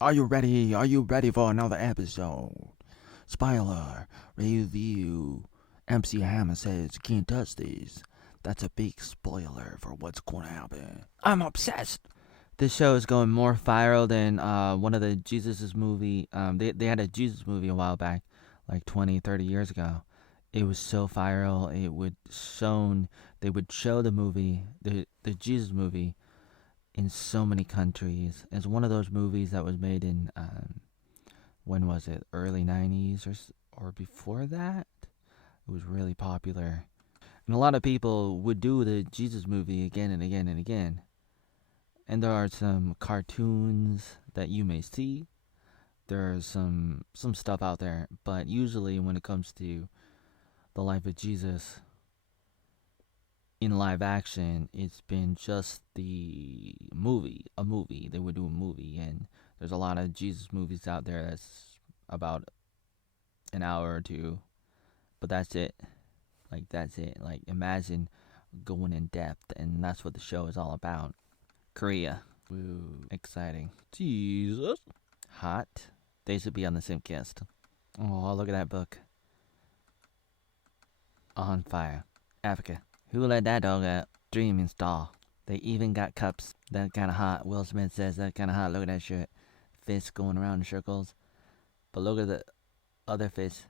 Are you ready? Are you ready for another episode? Spoiler, review. MC Hammer says you can't touch these. That's a big spoiler for what's going to happen. I'm obsessed. This show is going more viral than one of the Jesus' movie. They had a Jesus movie a while back, like 20, 30 years ago. It was so viral. They would show the movie, the Jesus movie, in so many countries. It's one of those movies that was made in when was it? Early 90s or before that. It was really popular. And a lot of people would do the Jesus movie again and again and again. And there are some cartoons that you may see. There's some stuff out there, but usually when it comes to the life of Jesus in live action, it's been just a movie. They would do a movie, and there's a lot of Jesus movies out there that's about an hour or two, but that's it. That's it. Imagine going in depth, and that's what the show is all about. Korea. Woo, exciting. Jesus. Hot. They should be on the same cast. Oh, look at that book. On fire. Africa. Who let that dog out? Dream install. They even got cups. That kind of hot. Will Smith says that kind of hot. Look at that shirt. Fists going around in circles. But look at the other fists.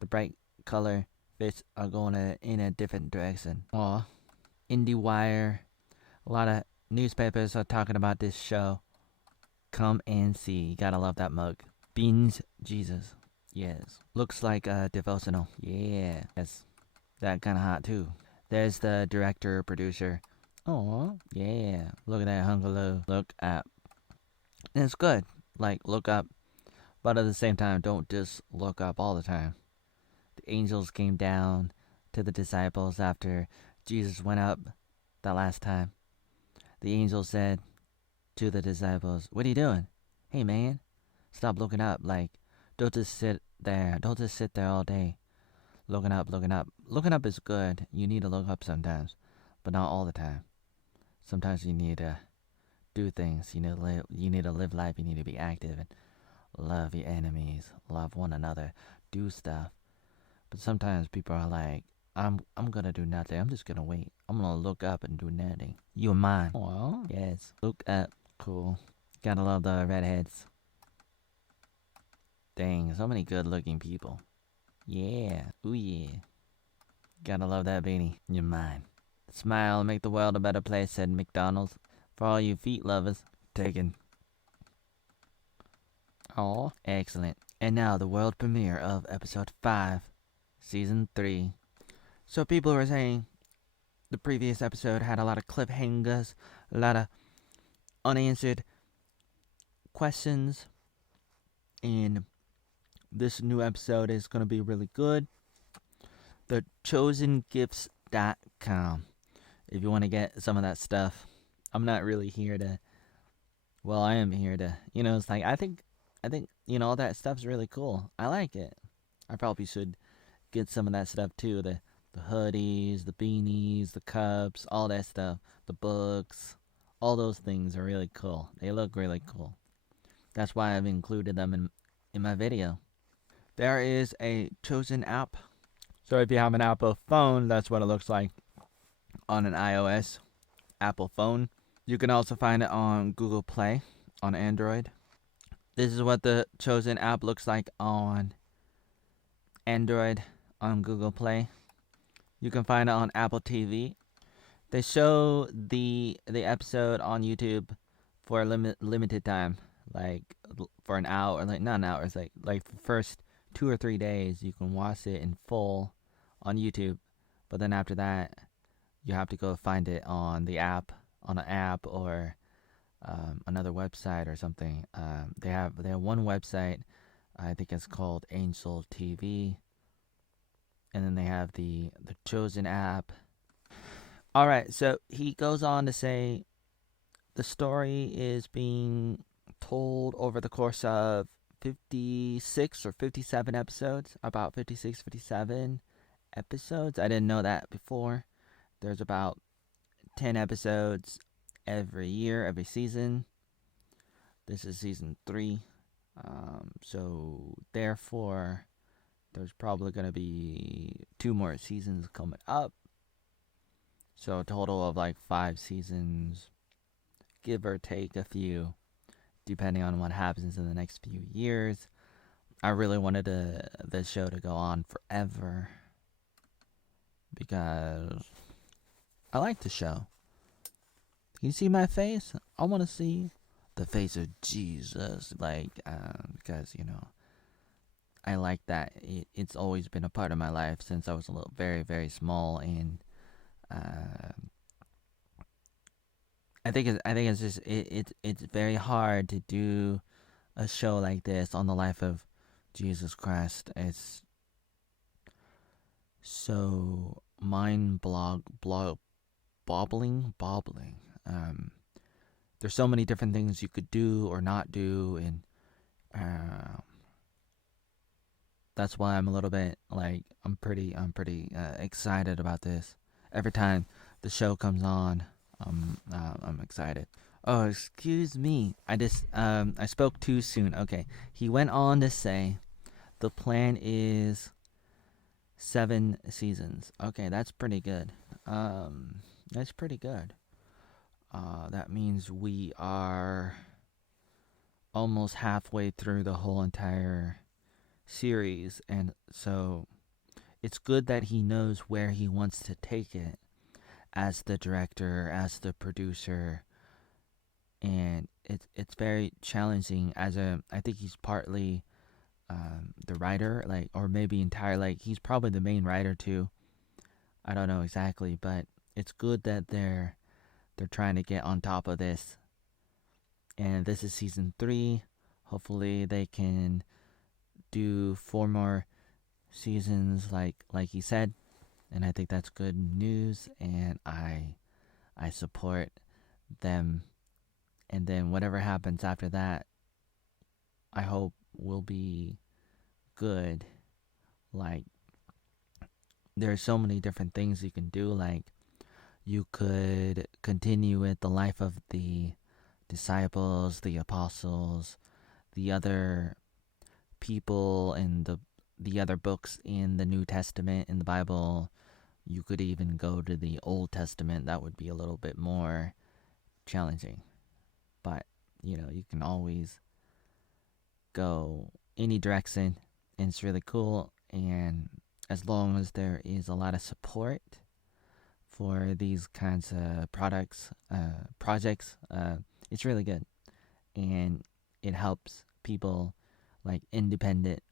The bright color fists are going in a different direction. Aw. IndieWire. A lot of newspapers are talking about this show. Come and see. You gotta love that mug. Beans Jesus. Yes. Looks like a devotional. Yeah. Yes. That kind of hot too. There's the director, producer. Oh, yeah. Look at that hungaloo. Look up. And it's good. Look up. But at the same time, don't just look up all the time. The angels came down to the disciples after Jesus went up the last time. The angel said to the disciples, "What are you doing? Hey, man, stop looking up. Don't just sit there. Don't just sit there all day. Looking up. Looking up is good. You need to look up sometimes, but not all the time. Sometimes you need to do things. You need to live life. You need to be active and love your enemies, love one another, do stuff. But sometimes people are like, I'm gonna do nothing. I'm just gonna wait. I'm gonna look up and do nothing. You and mine. Well, yes. Look up. Cool. Gotta love the redheads. Dang, so many good-looking people. Yeah. Ooh yeah. Gotta love that beanie. You're mine. Smile and make the world a better place, said McDonald's. For all you feet lovers. Taken. Oh, excellent. And now the world premiere of episode 5, season 3. So people were saying the previous episode had a lot of cliffhangers, a lot of unanswered questions, and this new episode is going to be really good. TheChosenGifts.com. If you want to get some of that stuff. I'm not really here to, well, I am here to, it's I think, all that stuff's really cool. I like it. I probably should get some of that stuff too. The hoodies, the beanies, the cups, all that stuff. The books. All those things are really cool. They look really cool. That's why I've included them in my video. There is a Chosen app. So if you have an Apple phone, that's what it looks like on an iOS Apple phone. You can also find it on Google Play on Android. This is what the Chosen app looks like on Android on Google Play. You can find it on Apple TV. They show the episode on YouTube for a limited time, for an hour, not an hour. It's like the first 2 or 3 days you can watch it in full on YouTube, but then after that you have to go find it on an app or another website or something. They have one website, I think it's called Angel TV, and then they have the Chosen app. Alright, so he goes on to say the story is being told over the course of 56 or 57 episodes. About 56, 57 episodes. I didn't know that before. There's about 10 episodes every year, every season. This is season 3. So therefore, there's probably gonna be 2 more seasons coming up. So a total of like 5 seasons, give or take a few, depending on what happens in the next few years. I really wanted the show to go on forever because I like the show. Can you see my face? I want to see the face of Jesus, because I like that. It's always been a part of my life since I was a little very very small, and uh, I think it's just it's very hard to do a show like this on the life of Jesus Christ. It's so bobbling. Um, there's so many different things you could do or not do, and uh, that's why I'm a little bit like I'm pretty excited about this. Every time the show comes on, I'm excited. Oh, excuse me. I spoke too soon. Okay, he went on to say the plan is 7 seasons. Okay, that's pretty good. That's pretty good. That means we are almost halfway through the whole entire series, and so it's good that he knows where he wants to take it as the director, as the producer, and it's very challenging. I think he's partly the writer, like, or maybe entire, like, he's probably the main writer too. I don't know exactly, but it's good that they're trying to get on top of this. And this is season 3. Hopefully they can do 4 more seasons like he said, and I think that's good news, and I support them. And then whatever happens after that, I hope will be good. Like, there's so many different things you can do. Like, you could continue with the life of the disciples, the apostles, the other people in the other books in the New Testament in the Bible. You could even go to the Old Testament. That would be a little bit more challenging. But, you can always go any direction, and it's really cool. And as long as there is a lot of support for these kinds of projects, it's really good. And it helps people like independent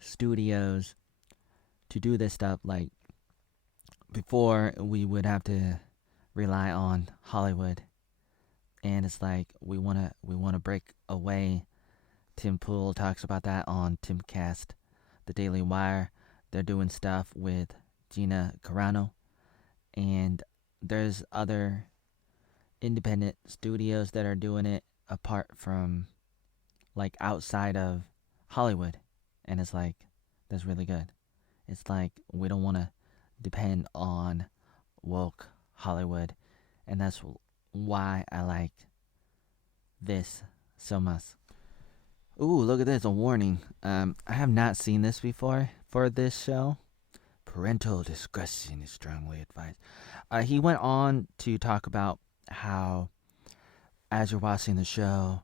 studios to do this stuff. Like, before, we would have to rely on Hollywood, and it's like we wanna break away. Tim Pool talks about that on Timcast, the Daily Wire. They're doing stuff with Gina Carano, and there's other independent studios that are doing it apart from, like, outside of Hollywood, and it's like that's really good. It's like we don't want to depend on woke Hollywood, and that's why I like this so much. Ooh, look at this, a warning. I have not seen this before for this show. Parental discretion is strongly advised. He went on to talk about how, as you're watching the show,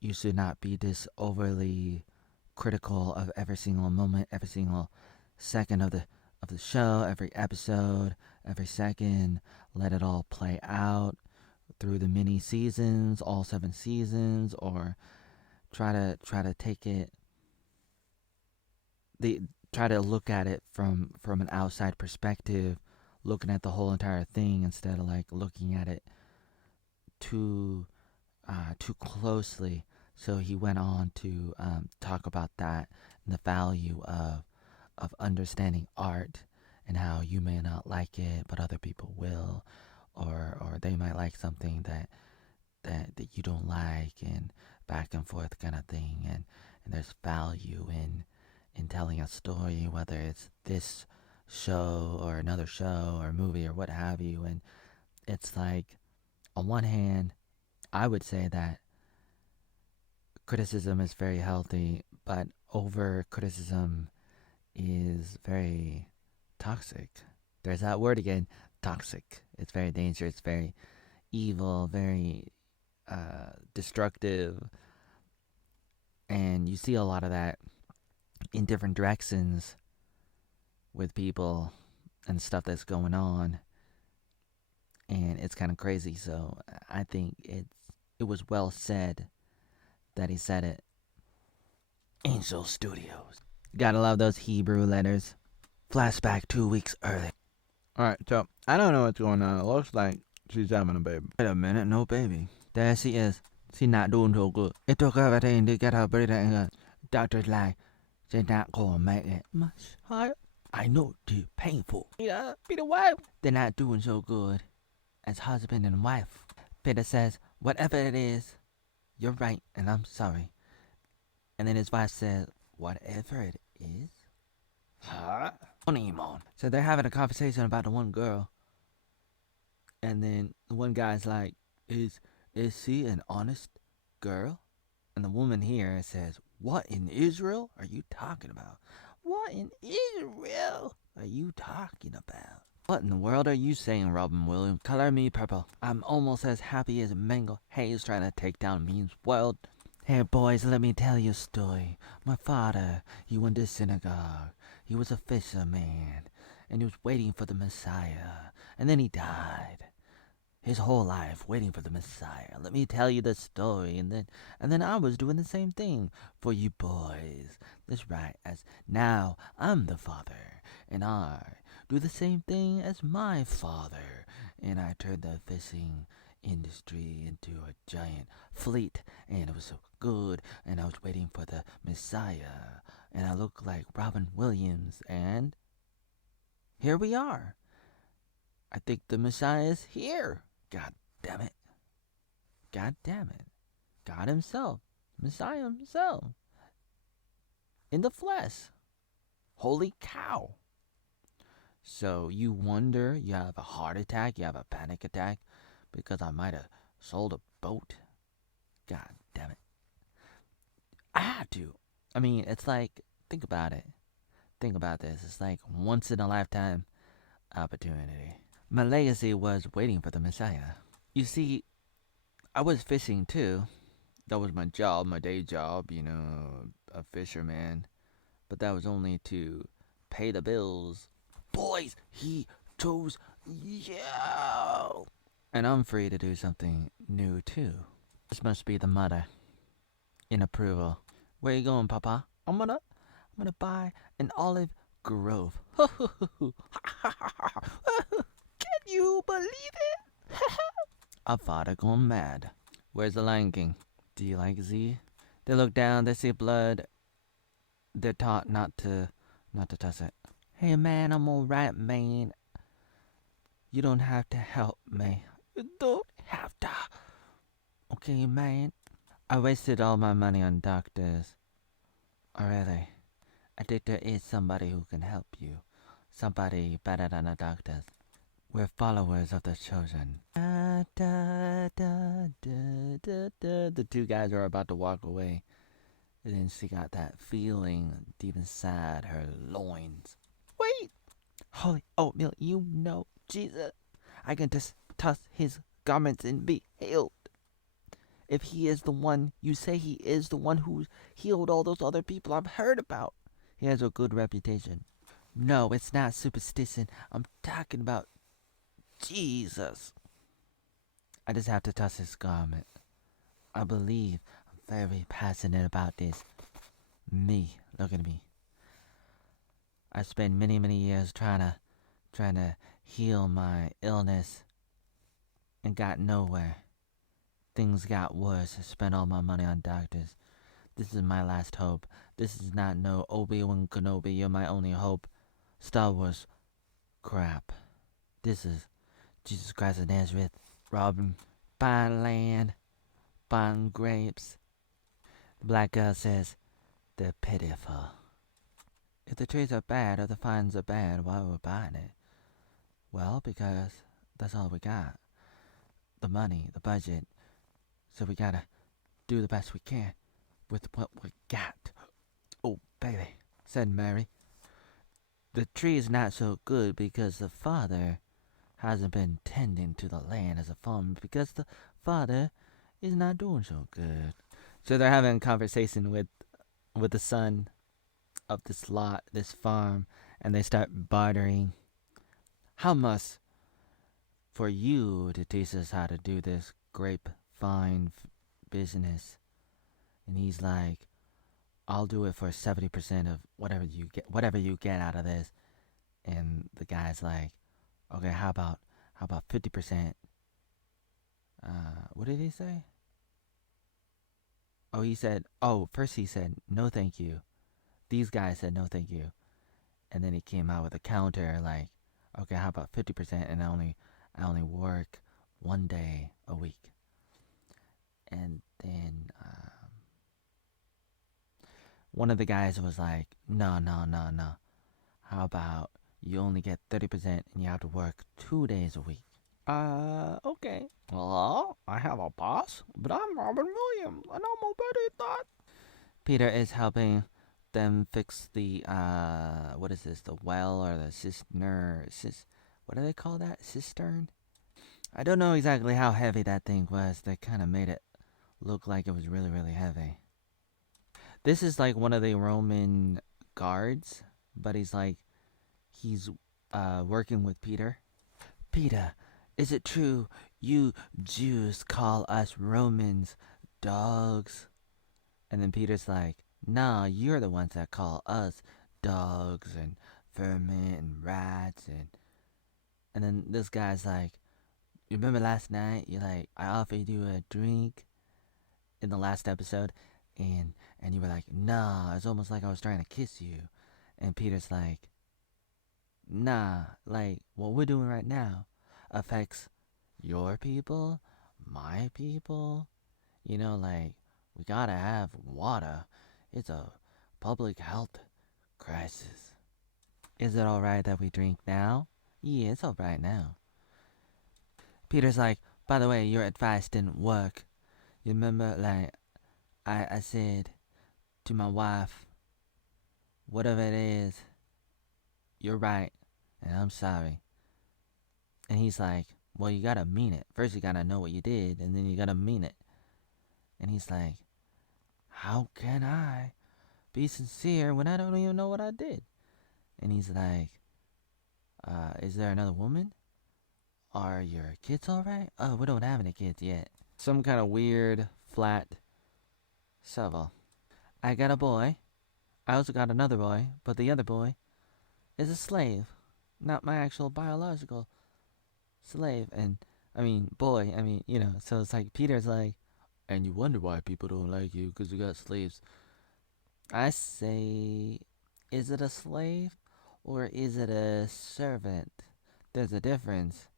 you should not be this overly critical of every single moment, every single second of the show, every episode, every second. Let it all play out through the mini seasons, all 7 seasons, or try to take it. They try to look at it from an outside perspective, looking at the whole entire thing instead of like looking at it too closely. So he went on to talk about that and the value of understanding art, and how you may not like it, but other people will, or they might like something that you don't like, and back and forth kind of thing. And there's value in telling a story, whether it's this show or another show or movie or what have you. And it's like, on one hand, I would say that criticism is very healthy, but over criticism is very toxic. There's that word again, toxic. It's very dangerous, very evil, very destructive. And you see a lot of that in different directions with people and stuff that's going on. And it's kind of crazy. So I think it was well said that he said it. Angel Studios. Gotta love those Hebrew letters. Flashback 2 weeks early. Alright, so I don't know what's going on. It looks like she's having a baby. Wait a minute, no baby. There she is. She's not doing so good. It took everything to get her breathing good. Doctor's like, she's not gonna make it much higher. I know it's painful. Yeah, be the wife. They're not doing so good as husband and wife. Peter says, whatever it is, you're right, and I'm sorry. And then his wife says, whatever it is? Huh? So they're having a conversation about the one girl. And then the one guy's like, is she an honest girl? And the woman here says, what in Israel are you talking about? What in Israel are you talking about? What in the world are you saying, Robin Williams? Color me purple. I'm almost as happy as Mango Hayes trying to take down Meme's world. Hey boys, let me tell you a story. My father, he went to synagogue. He was a fisherman, and he was waiting for the Messiah. And then he died. His whole life waiting for the Messiah. Let me tell you the story, and then I was doing the same thing for you boys. That's right, as now I'm the father, and I do the same thing as my father, and I turned the fishing industry into a giant fleet, and it was so good, and I was waiting for the Messiah, and I look like Robin Williams, and here we are. I think the Messiah is here. God damn it. God damn it. God himself. Messiah himself. In the flesh. Holy cow. So you wonder, you have a heart attack, you have a panic attack, because I might have sold a boat. God damn it. I had to. I mean, it's like, think about it. Think about this. It's like once in a lifetime opportunity. My legacy was waiting for the Messiah. You see, I was fishing too. That was my job, my day job, a fisherman. But that was only to pay the bills. Boys, he chose you. And I'm free to do something new too. This must be the mother. In approval. Where you going, Papa? I'm gonna buy an olive grove. Can you believe it? Our father gone mad. Where's the Lion King? Do you like Z? They look down, they see blood. They're taught not to touch it. Hey man, I'm alright, man. You don't have to help me. You don't have to. Okay, man. I wasted all my money on doctors. Already. I think there is somebody who can help you. Somebody better than the doctors. We're followers of the chosen. Da, da, da, da, da, da. The two guys are about to walk away. And then she got that feeling deep inside her loins. Wait! Holy oatmeal, Jesus. I can just touch his garments and be healed. If he is the one, you say he is the one who healed all those other people I've heard about. He has a good reputation. No, it's not superstition. I'm talking about Jesus. I just have to touch his garment. I believe. I'm very passionate about this. Me. Look at me. I spent many, many years trying to heal my illness and got nowhere. Things got worse. I spent all my money on doctors. This is my last hope. This is not no Obi-Wan Kenobi, you're my only hope. Star Wars crap. This is Jesus Christ of Nazareth. Robin, buying land, buying grapes. The black girl says, they're pitiful. If the trees are bad or the vines are bad, why are we buying it? Well, because that's all we got. The money, the budget. So we gotta do the best we can. with what we got. Oh, baby, said Mary. The tree is not so good because the father hasn't been tending to the land as a farmer because the father is not doing so good. So they're having a conversation with the son of this lot, this farm, and they start bartering. How much for you to teach us how to do this grapevine business? And he's like, I'll do it for 70% of whatever you get out of this. And the guy's like, okay, how about 50%? What did he say? First he said, no thank you. These guys said no thank you. And then he came out with a counter like, okay, how about 50%? And I only work 1 day a week. And then one of the guys was like, no. How about you only get 30% and you have to work 2 days a week? Okay. Well, I have a boss, but I'm Robin Williams, and I'm already that. Peter is helping them fix the, what is this, the well or the what do they call that? Cistern? I don't know exactly how heavy that thing was. They kind of made it look like it was really, really heavy. This is like one of the Roman guards, but he's working with Peter. Peter, is it true you Jews call us Romans dogs? And then Peter's like, nah, you're the ones that call us dogs and vermin and rats. And then this guy's like, you remember last night? I offered you a drink in the last episode, and you were like, nah, it's almost like I was trying to kiss you. And Peter's like, nah, like what we're doing right now affects your people, my people. We gotta have water. It's a public health crisis. Is it alright that we drink now? Yeah, it's alright now. Peter's like, by the way, your advice didn't work. You remember, I said to my wife, whatever it is, you're right, and I'm sorry. And he's like, well, you gotta mean it. First you gotta know what you did, and then you gotta mean it. And he's like, how can I be sincere when I don't even know what I did? And he's like, is there another woman? Are your kids alright? Oh, we don't have any kids yet. Some kind of weird, flat shovel. I got a boy. I also got another boy, but the other boy is a slave. Not my actual biological slave. And, boy, so it's like Peter's like, and you wonder why people don't like you because you got slaves. I say, is it a slave or is it a servant? There's a difference.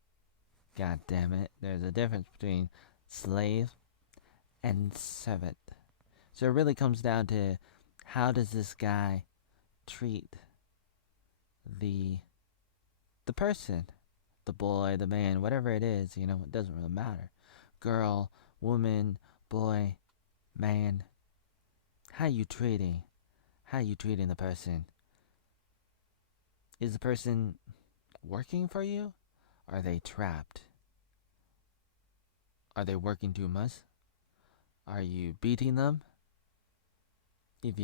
God damn it. There's a difference between slave and servant. So it really comes down to how does this guy treat the person, the boy, the man, whatever it is, it doesn't really matter. Girl, woman, boy, man. How you treating the person? Is the person working for you? Are they trapped? Are they working too much? Are you beating them? If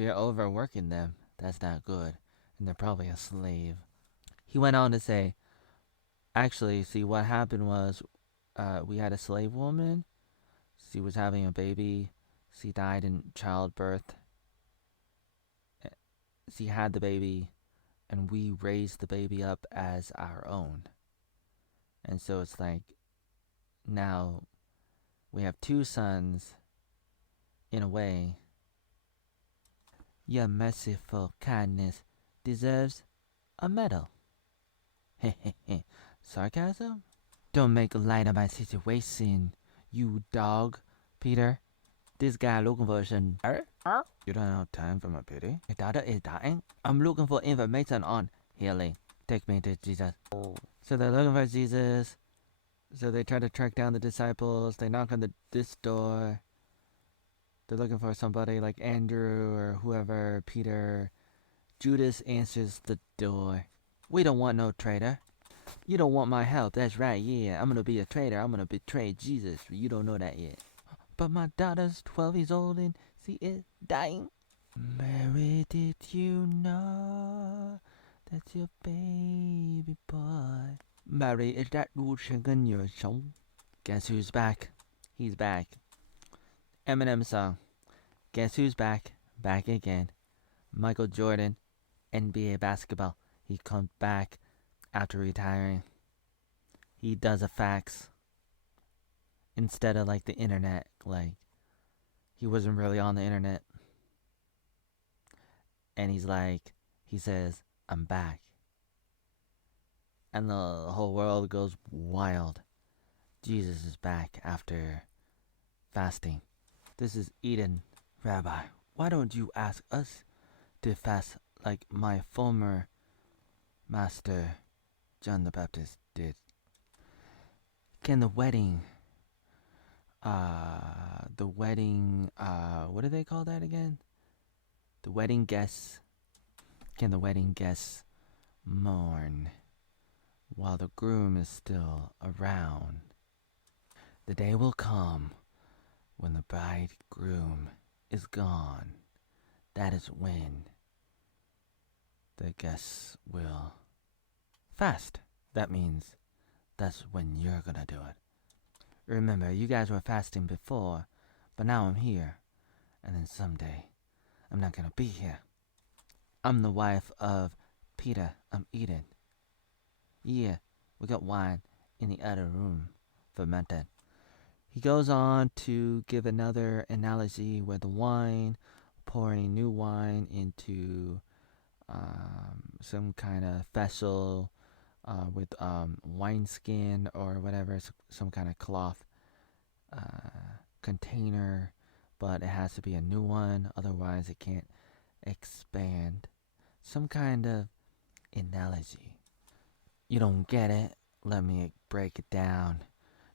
you're overworking them, that's not good, and they're probably a slave. He went on to say, actually, see, what happened was, we had a slave woman. She was having a baby. She died in childbirth. She had the baby, and we raised the baby up as our own. And so it's like, now we have 2 sons, in a way. Your merciful kindness deserves a medal. Sarcasm? Don't make light of my situation, you dog, Peter. This guy looking for some... You don't have time for my pity? My daughter is dying. I'm looking for information on healing. Take me to Jesus. So they're looking for Jesus. So they try to track down the disciples. They knock on this door. They're looking for somebody like Andrew or whoever, Peter. Judas answers the door. We don't want no traitor. You don't want my help, that's right, yeah. I'm gonna be a traitor. I'm gonna betray Jesus. You don't know that yet. But my daughter's 12 years old and she is dying. Mary, did you know that's your baby boy? Mary, is that 陆晨跟女儿sống? Guess who's back? He's back. Eminem song. Guess who's back? Back again. Michael Jordan, NBA basketball. He comes back after retiring. He does a fax instead of like the internet. Like, he wasn't really on the internet. And he says, I'm back. And the whole world goes wild. Jesus is back after fasting. This is Eden. Rabbi, why don't you ask us to fast like my former master, John the Baptist, did? Can the wedding, what do they call that again? The wedding guests, can the wedding guests mourn while the groom is still around? The day will come when the bridegroom is gone. That is when the guests will fast. That means that's when you're gonna do it. Remember, you guys were fasting before, but now I'm here. And then someday, I'm not gonna be here. I'm the wife of Peter. I'm Eden. Yeah, we got wine in the other room, fermented. He goes on to give another analogy with the wine, pouring new wine into some kind of vessel with wineskin or whatever, some kind of cloth container, but it has to be a new one, otherwise it can't expand. Some kind of analogy. You don't get it? Let me break it down.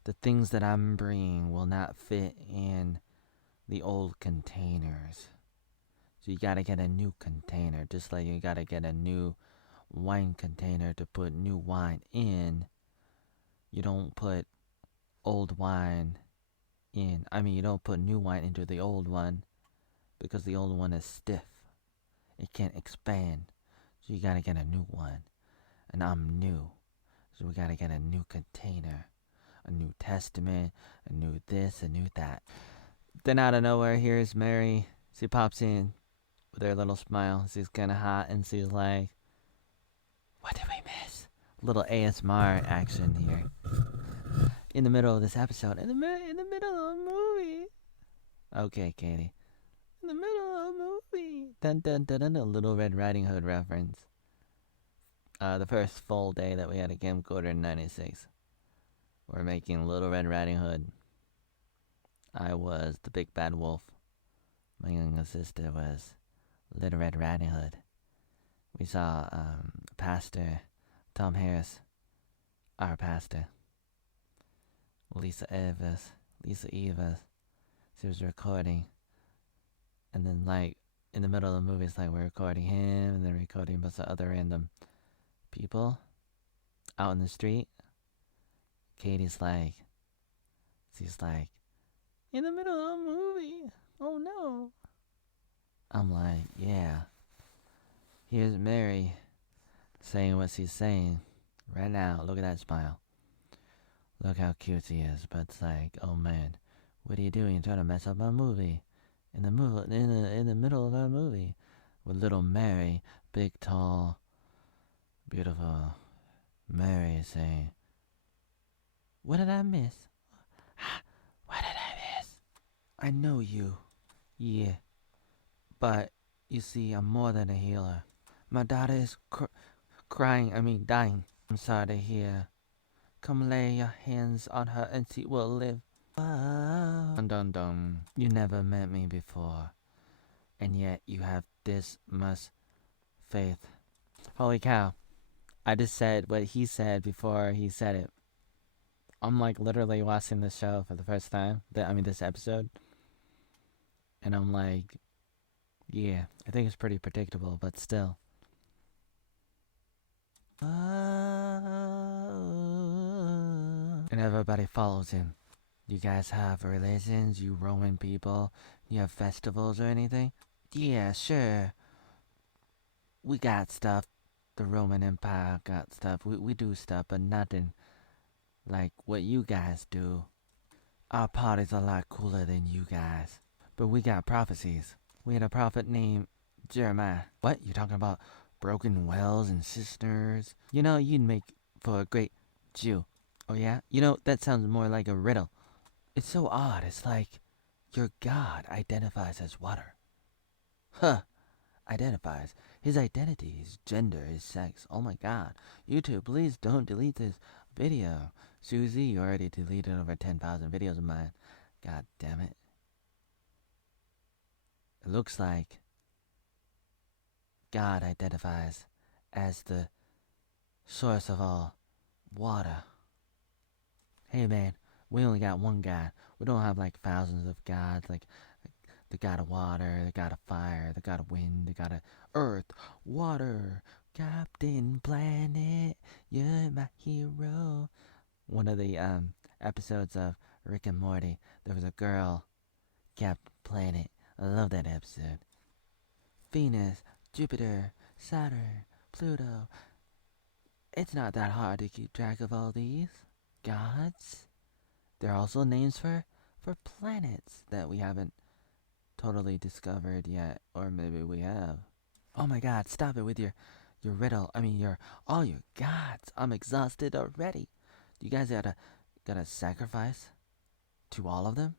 The things that I'm bringing will not fit in the old containers. So you gotta get a new container, just like you gotta get a new wine container to put new wine in. You don't put old wine in. You don't put new wine into the old one because the old one is stiff. It can't expand. So you gotta get a new one. And I'm new. So we gotta get a new container. A New Testament, a new this, a new that. Then out of nowhere, here's Mary. She pops in with her little smile. She's kind of hot, and she's like, what did we miss? Little ASMR action here. In the middle of this episode. In the middle of a movie. Okay, Katie. In the middle of a movie. Dun dun dun dun. A Little Red Riding Hood reference. The first full day that we had a camcorder in 96. We're making Little Red Riding Hood. I was the big bad wolf. My younger sister was Little Red Riding Hood. We saw Pastor Tom Harris, our pastor. Lisa Evas. She was recording. And then, like, in the middle of the movie, it's like we're recording him, and then recording a bunch of other random people out in the street. Katie's like, she's like, in the middle of a movie. Oh no. I'm like, yeah. Here's Mary saying what she's saying right now. Look at that smile. Look how cute she is. But it's like, oh man, what are you doing? You're trying to mess up my movie. In the middle of our movie, with little Mary, big, tall, beautiful Mary saying, what did I miss? What did I miss? I know you. Yeah. But, you see, I'm more than a healer. My daughter is dying. I'm sorry to hear. Come lay your hands on her and she will live. Dun dun dun. You never met me before. And yet you have this much faith. Holy cow. I just said what he said before he said it. I'm like literally watching this show for the first time. This episode. And I'm like, yeah, I think it's pretty predictable, but still. And everybody follows him. You guys have religions, you Roman people, you have festivals or anything? Yeah, sure. We got stuff. The Roman Empire got stuff. We do stuff, but nothing like what you guys do. Our party's a lot cooler than you guys. But we got prophecies. We had a prophet named Jeremiah. What? You talking about broken wells and cisterns? You know, you'd make for a great Jew. Oh, yeah? You know, that sounds more like a riddle. It's so odd. It's like your God identifies as water. Huh. Identifies. His identity, his gender, his sex. Oh my god. YouTube, please don't delete this video. Susie, you already deleted over 10,000 videos of mine. God damn it. It looks like God identifies as the source of all water. Hey man, we only got one God. We don't have like thousands of gods, like the god of water, the god of fire, the god of wind, the god of earth, water, Captain Planet, you're my hero. One of the episodes of Rick and Morty, there was a girl, Captain Planet. I love that episode. Venus, Jupiter, Saturn, Pluto. It's not that hard to keep track of all these gods. They're also names for planets that we haven't totally discovered yet, or maybe we have. Oh my god, stop it with your riddle. I mean your all your gods. I'm exhausted already. You guys gotta sacrifice to all of them?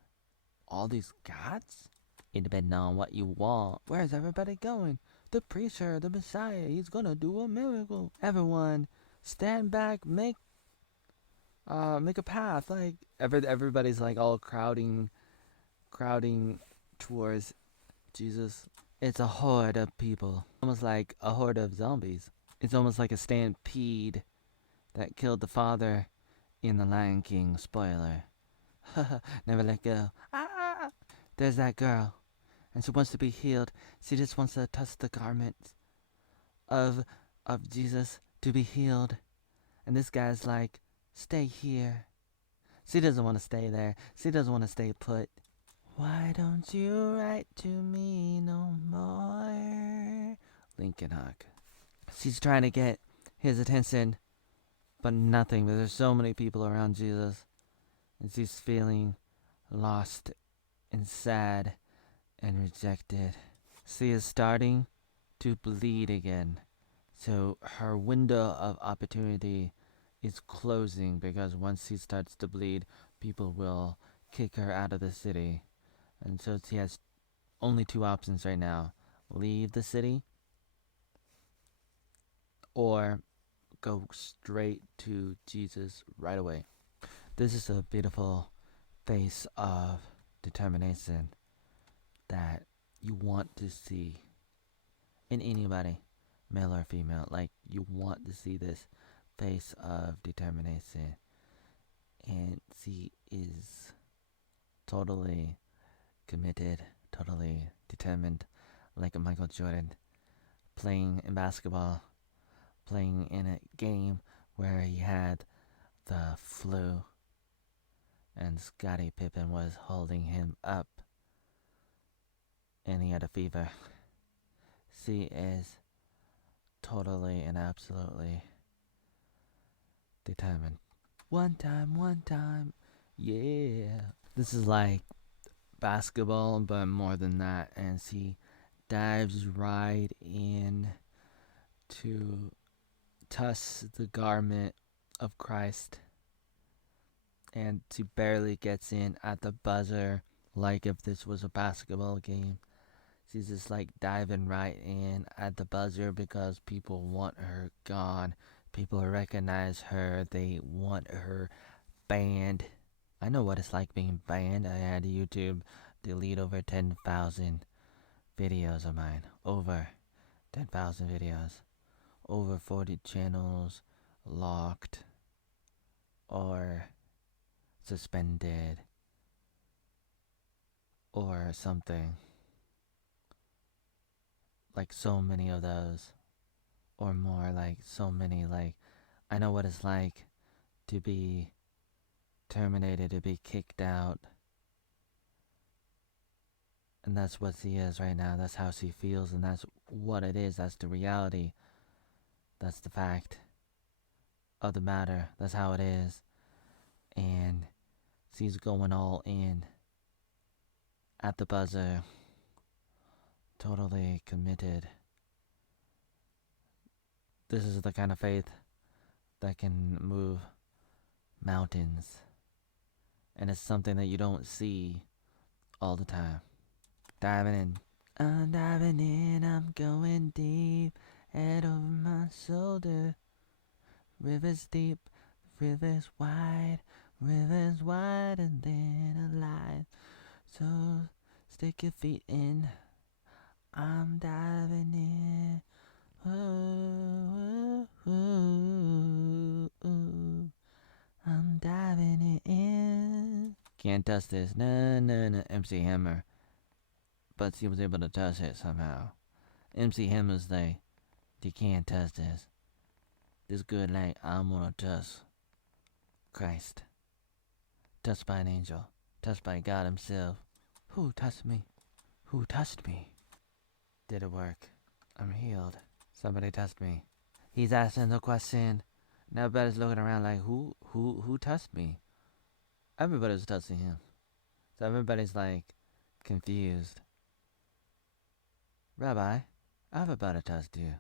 All these gods? It depends on what you want. Where's everybody going? The preacher, the Messiah, he's gonna do a miracle. Everyone, stand back, make a path. Like everybody's like all crowding towards Jesus. It's a horde of people. Almost like a horde of zombies. It's almost like a stampede that killed the father in The Lion King. Spoiler. Never let go. Ah! There's that girl. And she wants to be healed. She just wants to touch the garment of Jesus to be healed. And this guy's like, stay here. She doesn't want to stay there. She doesn't want to stay put. Why don't you write to me no more? Lincoln Hawk. She's trying to get his attention, but nothing. But there's so many people around Jesus, and she's feeling lost and sad and rejected. She is starting to bleed again. So her window of opportunity is closing because once she starts to bleed, people will kick her out of the city. And so she has only two options right now. Leave the city or go straight to Jesus right away. This is a beautiful face of determination that you want to see in anybody, male or female. Like, you want to see this face of determination. And she is totally committed, totally determined, like a Michael Jordan, playing in basketball, playing in a game where he had the flu and Scottie Pippen was holding him up and he had a fever. She is totally and absolutely determined. One time, yeah. This is like basketball, but more than that, and she dives right in to touch the garment of Christ, and she barely gets in at the buzzer, like if this was a basketball game. She's just like diving right in at the buzzer because people want her gone. People recognize her. They want her banned. I know what it's like being banned. I had YouTube delete over 10,000 videos of mine. Over 10,000 videos. Over 40 channels locked or suspended or something. like so many of those, or more, like so many. Like, I know what it's like to be terminated, to be kicked out. And that's what she is right now. That's how she feels, and that's what it is. That's the reality. That's the fact of the matter. That's how it is. And she's going all in at the buzzer. Totally committed. This is the kind of faith that can move mountains. And it's something that you don't see all the time. Diving in. I'm diving in, I'm going deep. Head over my shoulder. Rivers deep, rivers wide. Rivers wider than a line. So stick your feet in. I'm diving in. Oh, oh, oh, oh. I'm diving in. Can't touch this. No. MC Hammer. But she was able to touch it somehow. MC Hammer's like, you can't touch this. This good like I'm gonna touch Christ. Touched by an angel. Touched by God himself. Who touched me? Who touched me? Did it work? I'm healed. Somebody touched me. He's asking the question. Now everybody's looking around like, who touched me? Everybody's touching him. So everybody's like confused. Rabbi, everybody touched you.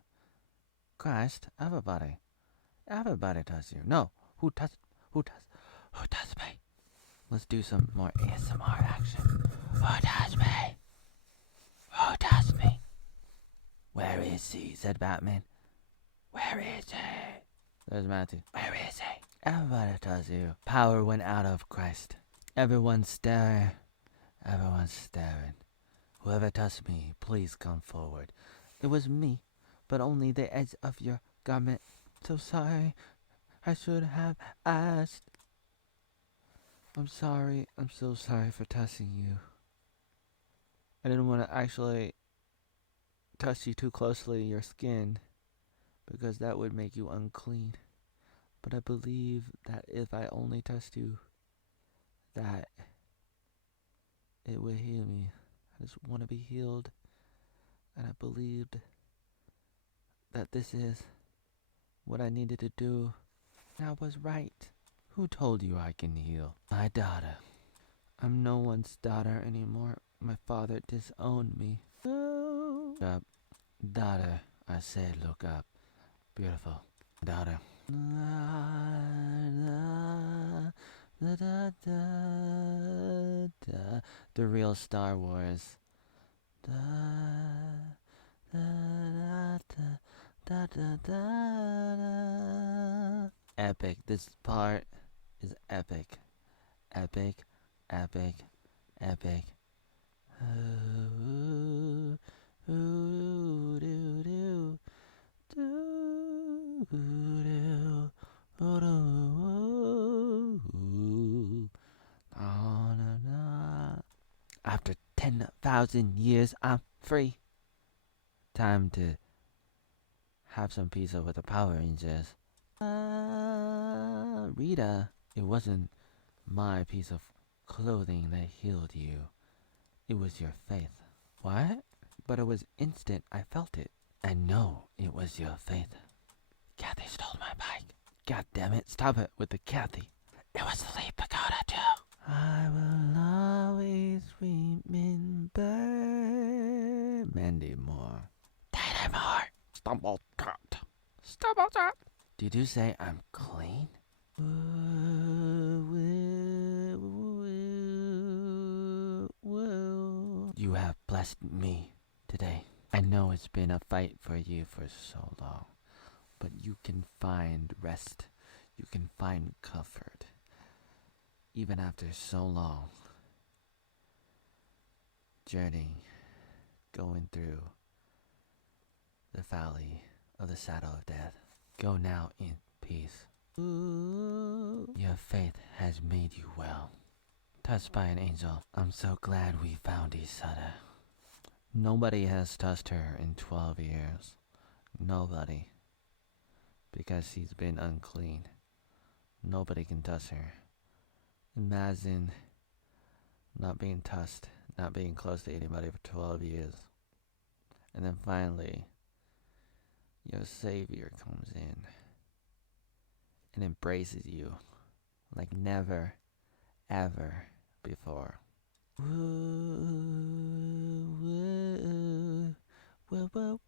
Christ, everybody touched you. No, who touched me? Let's do some more ASMR action. Who touched me? Who touched me? Where is he? Said Batman. Where is he? There's Matthew. Where is he? Everybody touched you. Power went out of Christ. Everyone's staring. Everyone's staring. Whoever touched me, please come forward. It was me, but only the edge of your garment. So sorry. I should have asked. I'm sorry. I'm so sorry for touching you. I didn't want to actually touch you too closely, your skin, because that would make you unclean. But I believe that if I only touched you, that it would heal me. I just want to be healed. And I believed that this is what I needed to do. And I was right. Who told you I can heal? My daughter. I'm no one's daughter anymore. My father disowned me. Look up. Daughter, I said look up. Beautiful. Daughter. The real Star Wars. Epic. This part is epic. Epic. Epic. Epic. After 10,000 years, I'm free. Time to have some pizza with the Power Rangers. Rita, it wasn't my piece of clothing that healed you. It was your faith. What? But it was instant. I felt it. I know it was your faith. Kathy stole my bike. God damn it. Stop it with the Kathy. It was the lead pagoda too. I will always remember Mandy Moore. Daddy Moore. Stumble cat. Stumble cat. Did you say I'm clean? You have blessed me today. I know it's been a fight for you for so long, but you can find rest. You can find comfort. Even after so long journeying, going through the valley of the shadow of death. Go now in peace. Your faith has made you well. Touched by an angel. I'm so glad we found each other. Nobody has touched her in 12 years. Nobody. Because she's been unclean. Nobody can touch her. Imagine not being touched, not being close to anybody for 12 years. And then finally, your Savior comes in and embraces you like never, ever before. Woo, woo, woo, woo, woo,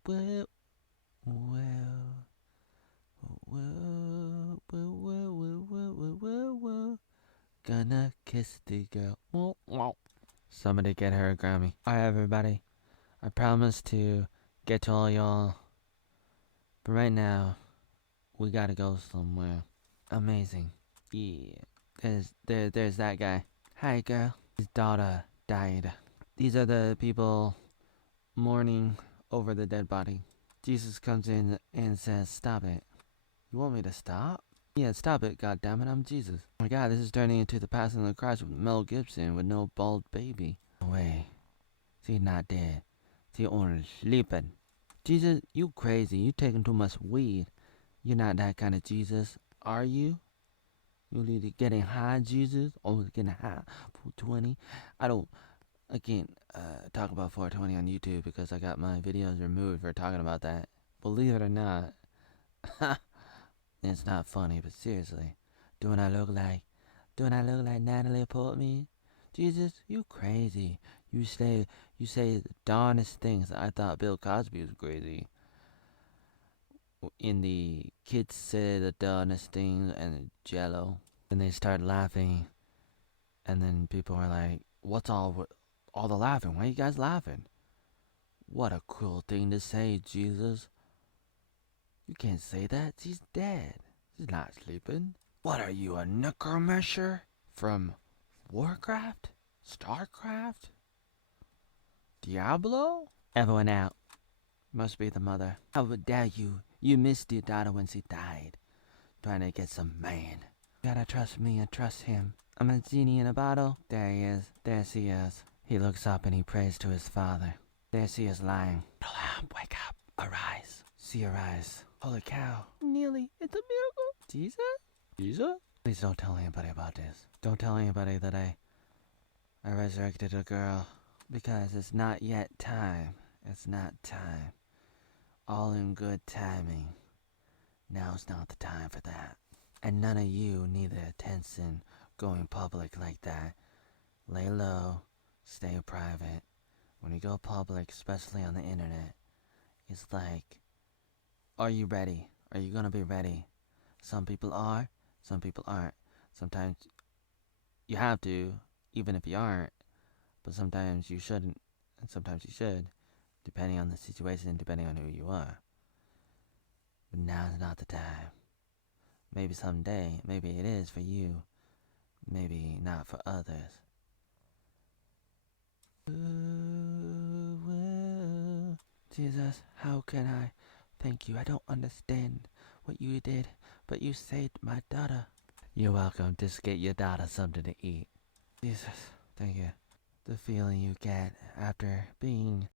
woo, woo, woo, woo, woo, woo, woo. Gonna kiss the girl. Woo, woo. Somebody get her a Grammy. Alright, everybody. I promise to get to all y'all. But right now, we gotta go somewhere amazing. Yeah. There's that guy. Hi, girl. His daughter died. These are the people mourning over the dead body. Jesus comes in and says, "Stop it." You want me to stop? Yeah, stop it, goddammit, I'm Jesus. Oh my god, this is turning into the Passion of the Christ with Mel Gibson with no bald baby. No way. She's not dead. She only sleeping. Jesus, you crazy. You taking too much weed. You're not that kind of Jesus, are you? You need to getting high, Jesus? Oh, getting high. 420. I can't talk about 420 on YouTube because I got my videos removed for talking about that. Believe it or not. It's not funny, but seriously. Don't I look like Natalie Portman? Jesus, you crazy. You say the darnest things. I thought Bill Cosby was crazy. In the kids say the darnest things and Jello. And they start laughing. And then people are like, what's all the laughing? Why are you guys laughing? What a cruel thing to say, Jesus. You can't say that. She's dead. She's not sleeping. What are you, a necromancer? From Warcraft? Starcraft? Diablo? Everyone out. Must be the mother. How dare you? You missed your daughter when she died. Trying to get some man. You gotta trust me and trust him. I'm a genie in a bottle. There he is. There she is. He looks up and he prays to his father. There she is lying. Wake up. Arise. See arise. Holy cow. Nearly. It's a miracle. Jesus? Jesus? Please don't tell anybody about this. Don't tell anybody that I resurrected a girl. Because it's not yet time. It's not time. All in good timing. Now's not the time for that. And none of you need the attention going public like that. Lay low. Stay private. When you go public, especially on the internet, it's like, are you ready? Are you gonna be ready? Some people are, some people aren't. Sometimes you have to, even if you aren't. But sometimes you shouldn't, and sometimes you should, depending on the situation, depending on who you are. But now's not the time. Maybe someday, maybe it is for you, maybe not for others. Jesus, how can I thank you? I don't understand what you did, but you saved my daughter. You're welcome. Just get your daughter something to eat. Jesus, thank you. The feeling you get after being